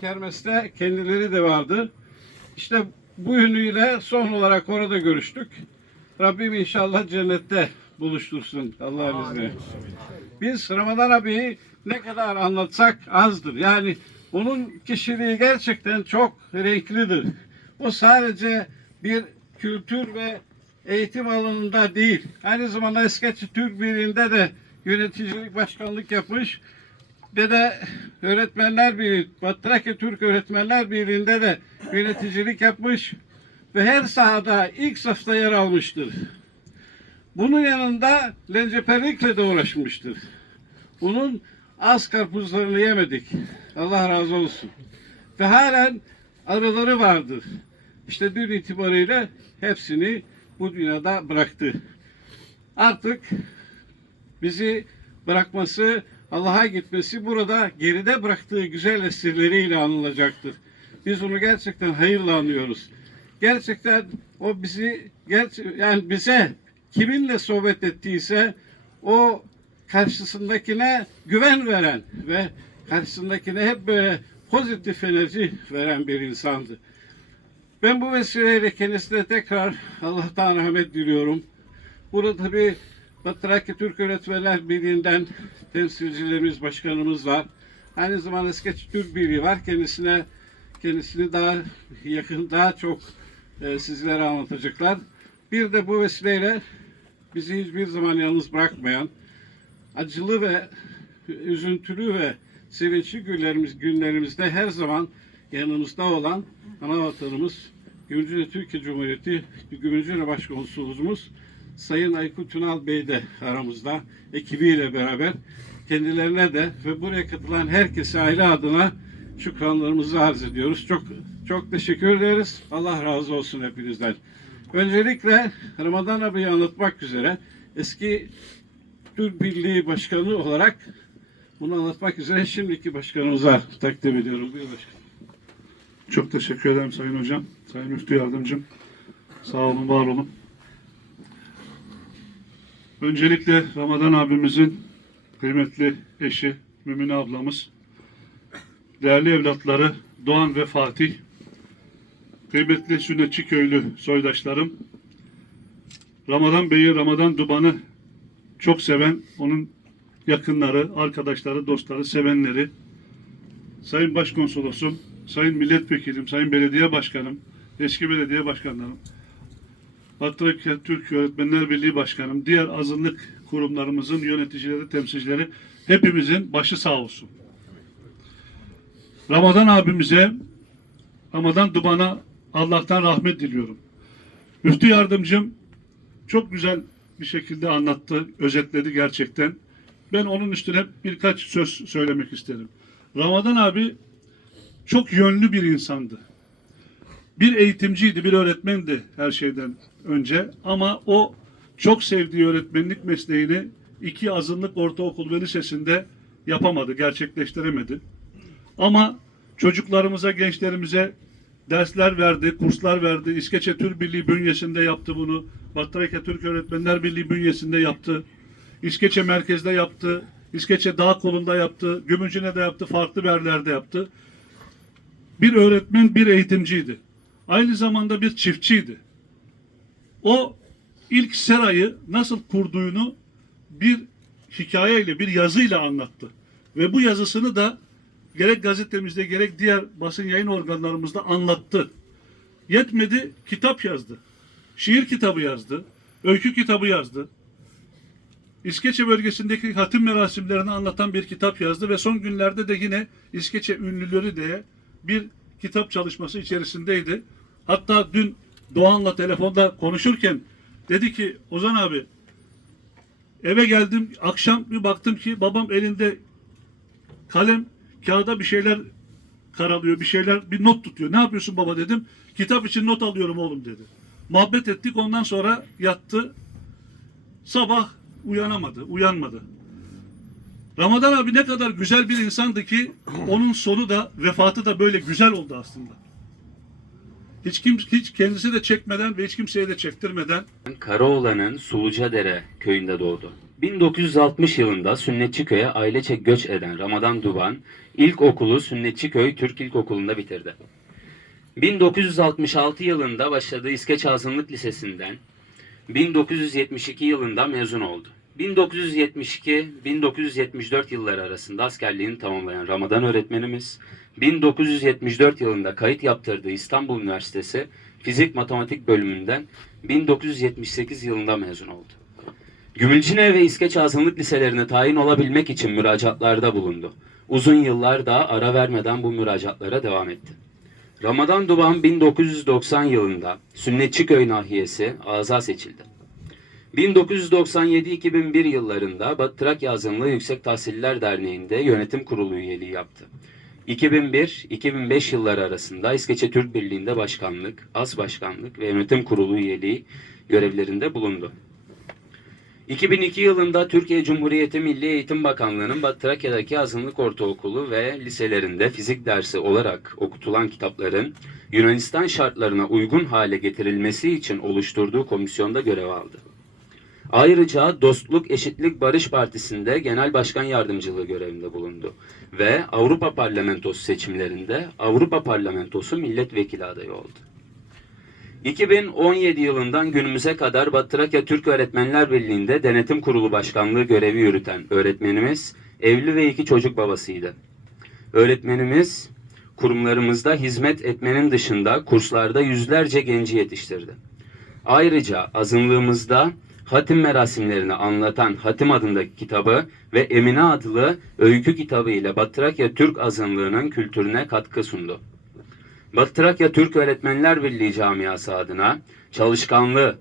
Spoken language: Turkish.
Kermeste kendileri de vardı. İşte bu yönüyle son olarak orada görüştük. Rabbim inşallah cennette buluştursun Allah'ın izniyle. Biz Ramazan abiyi ne kadar anlatsak azdır. Yani onun kişiliği gerçekten çok renklidir. O sadece bir kültür ve eğitim alanında değil. Aynı zamanda İskeç Türk Birliği'nde de yöneticilik başkanlık yapmış ve de Öğretmenler Birliği, Trakya Türk Öğretmenler Birliği'nde de yöneticilik yapmış ve her sahada ilk safta yer almıştır. Bunun yanında lenceperlikle de uğraşmıştır. Bunun az karpuzlarını yemedik. Allah razı olsun. Ve halen arıları vardır. İşte dün itibariyle hepsini bu dünyada bıraktı. Artık bizi bırakması, Allah'a gitmesi burada geride bıraktığı güzel esirleriyle anılacaktır. Biz onu gerçekten hayırla anıyoruz. Gerçekten o bizi yani bize kiminle sohbet ettiyse o karşısındakine güven veren ve karşısındakine hep böyle pozitif enerji veren bir insandı. Ben bu vesileyle kendisine tekrar Allah'tan rahmet diliyorum. Burada tabii Trakya Türk Öğretmenler Birliği'nden temsilcilerimiz, başkanımız var. Aynı zamanda İskeç Türk Birliği var. Kendisine kendisini daha yakın, daha çok e, sizlere anlatacaklar. Bir de bu vesileyle bizi hiçbir zaman yalnız bırakmayan, acılı ve üzüntülü ve sevinçli günlerimiz, günlerimizde her zaman yanımızda olan ana vatanımız Gümrücüne Türkiye Cumhuriyeti Gümrücüne Başkonsolosumuz Sayın Aykut Tünal Bey de aramızda ekibiyle beraber kendilerine de ve buraya katılan herkese aile adına şükranlarımızı arz ediyoruz. Çok çok teşekkür ederiz. Allah razı olsun hepinizden. Öncelikle Ramazan abiyi anlatmak üzere eski Türk Birliği Başkanı olarak bunu anlatmak üzere şimdiki başkanımıza takdim ediyorum. Buyur başkanım. Çok teşekkür ederim Sayın Hocam, Sayın Müftü Yardımcım. Sağ olun, var olun. Öncelikle Ramazan abimizin kıymetli eşi Mümine ablamız, değerli evlatları Doğan ve Fatih, kıymetli sünnetçi köylü soydaşlarım, Ramazan Bey'i, Ramazan Duban'ı çok seven, onun yakınları, arkadaşları, dostları, sevenleri, Sayın Başkonsolosum, Sayın Milletvekilim, Sayın Belediye Başkanım, eski belediye başkanlarım, Batı Türk Öğretmenler Birliği Başkanım, diğer azınlık kurumlarımızın yöneticileri, temsilcileri hepimizin başı sağ olsun. Ramazan abimize, Ramazan Duban'a Allah'tan rahmet diliyorum. Müftü yardımcım çok güzel bir şekilde anlattı, özetledi gerçekten. Ben onun üstüne birkaç söz söylemek isterim. Ramazan abi çok yönlü bir insandı. Bir eğitimciydi, bir öğretmendi her şeyden önce ama o çok sevdiği öğretmenlik mesleğini iki azınlık ortaokul ve lisesinde yapamadı, gerçekleştiremedi. Ama çocuklarımıza, gençlerimize dersler verdi, kurslar verdi. İskeçe Türk Birliği bünyesinde yaptı bunu. Batı Trakya Türk Öğretmenler Birliği bünyesinde yaptı. İskeçe merkezde yaptı. İskeçe Dağ Kolu'nda yaptı. Gümüşhane'de yaptı. Farklı yerlerde yaptı. Bir öğretmen, bir eğitimciydi. Aynı zamanda bir çiftçiydi. O ilk serayı nasıl kurduğunu bir hikayeyle, bir yazıyla anlattı. Ve bu yazısını da gerek gazetemizde gerek diğer basın yayın organlarımızda anlattı. Yetmedi, kitap yazdı. Şiir kitabı yazdı. Öykü kitabı yazdı. İskeçe bölgesindeki hatim merasimlerini anlatan bir kitap yazdı ve son günlerde de yine İskeçe ünlüleri diye bir kitap çalışması içerisindeydi. Hatta dün Doğan'la telefonda konuşurken dedi ki Ozan abi eve geldim akşam bir baktım ki babam elinde kalem kağıda bir şeyler karalıyor bir şeyler bir not tutuyor. Ne yapıyorsun baba dedim. Kitap için not alıyorum oğlum dedi. Muhabbet ettik ondan sonra yattı. Sabah uyanamadı, uyanmadı. Ramazan abi ne kadar güzel bir insandı ki onun sonu da vefatı da böyle güzel oldu aslında. Hiç kim hiç kendisi de çekmeden ve hiç kimseye de çektirmeden Karaoğlan'ın Sulucadere köyünde doğdu. 1960 yılında Sünnetçiköy'e ailece göç eden Ramadan Duban, ilkokulu Sünnetçiköy Türk İlkokulu'nda bitirdi. 1966 yılında başladığı İskeç Azınlık Lisesi'nden 1972 yılında mezun oldu. 1972-1974 yılları arasında askerliğini tamamlayan Ramadan öğretmenimiz, 1974 yılında kayıt yaptırdığı İstanbul Üniversitesi Fizik Matematik bölümünden 1978 yılında mezun oldu. Gümülcine ve İskeç Azınlık Liselerine tayin olabilmek için müracaatlarda bulundu. Uzun yıllar da ara vermeden bu müracaatlara devam etti. Ramadan Duban 1990 yılında Sünnetçiköy nahiyesi ağza seçildi. 1997-2001 yıllarında Batı Trakya Azınlığı Yüksek Tahsiller Derneği'nde yönetim kurulu üyeliği yaptı. 2001-2005 yılları arasında İskeçe Türk Birliği'nde başkanlık, as başkanlık ve yönetim kurulu üyeliği görevlerinde bulundu. 2002 yılında Türkiye Cumhuriyeti Milli Eğitim Bakanlığı'nın Batı Trakya'daki azınlık ortaokulu ve liselerinde fizik dersi olarak okutulan kitapların Yunanistan şartlarına uygun hale getirilmesi için oluşturduğu komisyonda görev aldı. Ayrıca Dostluk, Eşitlik, Barış Partisi'nde genel başkan yardımcılığı görevinde bulundu ve Avrupa Parlamentosu seçimlerinde Avrupa Parlamentosu milletvekili adayı oldu. 2017 yılından günümüze kadar Batı Trakya Türk Öğretmenler Birliği'nde denetim kurulu başkanlığı görevi yürüten öğretmenimiz evli ve iki çocuk babasıydı. Öğretmenimiz kurumlarımızda hizmet etmenin dışında kurslarda yüzlerce genci yetiştirdi. Ayrıca azınlığımızda hatim merasimlerini anlatan Hatim adındaki kitabı ve Emine adlı öykü kitabı ile Batı Trakya Türk azınlığının kültürüne katkı sundu. Batı Trakya Türk Öğretmenler Birliği camiası adına çalışkanlığı,